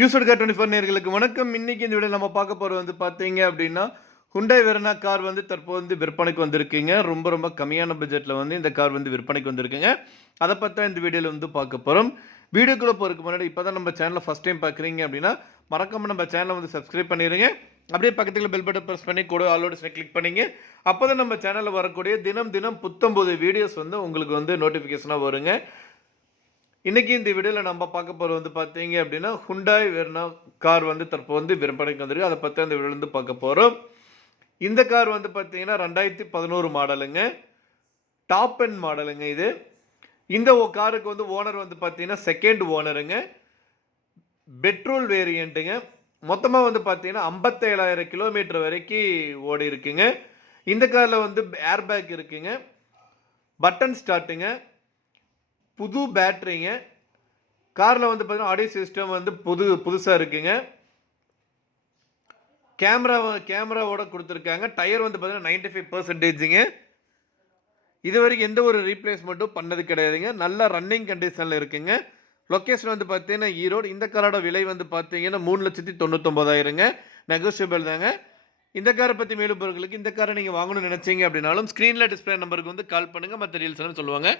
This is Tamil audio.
யூஸ்டு கார் 24 நேயர்களுக்கு வணக்கம். இன்னைக்கு இந்த வீடியோல நம்ம பார்க்க போறது வந்து பார்த்தீங்க அப்படின்னா, Hyundai Verna கார் வந்து தற்போது வந்து விற்பனைக்கு வந்திருக்குங்க. ரொம்ப கம்மியான பட்ஜெட்ல வந்து இந்த கார் வந்து விற்பனைக்கு வந்திருக்குங்க. அத பத்தி தான் இந்த வீடியோல வந்து பார்க்க போறோம். வீடியோக்குள்ள போறதுக்கு முன்னாடி இப்பதான் நம்ம சேனலை ஃபர்ஸ்ட் டைம் பார்க்குறீங்க அப்படின்னா, மறக்காம நம்ம சேனலை வந்து சப்ஸ்கிரைப் பண்ணிருங்க. அப்படியே பக்கத்துல பெல் பட்டன் பிரஸ் பண்ணி கூட ஆல் நோட்டிஃபிகேஷனை கிளிக் பண்ணீங்க. அப்பதான் நம்ம சேனல்ல வரக்கூடிய தினம் புத்தம்புது வீடியோஸ் வந்து உங்களுக்கு வந்து நோட்டிஃபிகேஷனா வருங்க. இன்னைக்கு இந்த வீடியோல நம்ம பார்க்க போறது வந்து பார்த்தீங்க அப்படின்னா, Hyundai Verna கார் வந்து தற்போது வந்து விற்பனைக்கு வந்திருக்கு. அத பத்தி அந்த வீடியோல இருந்து பார்க்க போறோம். இந்த கார் வந்து பார்த்தீங்கன்னா 2011 மாடலுங்க. டாப் எண்ட் மாடலுங்க இது. இந்த காருக்கு வந்து ஓனர் வந்து பார்த்தீங்கன்னா செகண்ட் ஓனருங்க. பெட்ரோல் வேரியண்ட்டுங்க. மொத்தமா வந்து பார்த்தீங்கன்னா 57,000 கிலோமீட்டர் வரைக்கும் ஓடி இருக்குங்க. இந்த கார்ல வந்து ஏர் பேக் இருக்குங்க. பட்டன் ஸ்டார்ட்டுங்க. புது பேட்டரிங்க. கார்ல வந்து பார்த்தீங்கன்னா ஆடியோ சிஸ்டம் வந்து புதுசா இருக்குங்க. கேமராவோட கொடுத்துருக்காங்க. டயர் வந்து பார்த்தீங்கன்னா 95%ங்க. இதுவரைக்கும் எந்த ஒரு ரீப்ளேஸ்மெண்ட்டும் பண்ணது கிடையாதுங்க. நல்ல ரன்னிங் கண்டிஷன்ல இருக்குங்க. லொகேஷன் வந்து பார்த்தீங்கன்னா ஈரோடு. இந்த காரோட விலை வந்து பார்த்தீங்கன்னா 3,99,000ங்க. நெகோஷியபிள் தாங்க. இந்த காரை பத்தி மேலும் பொருட்களுக்கு இந்த காரை நீங்க வாங்கணும்னு நினைச்சீங்க அப்படின்னாலும் ஸ்கிரீன்ல டிஸ்பிளே நம்பருக்கு வந்து கால் பண்ணுங்க. மற்ற டீடைல்ஸ் எல்லாம் சொல்லுவாங்க.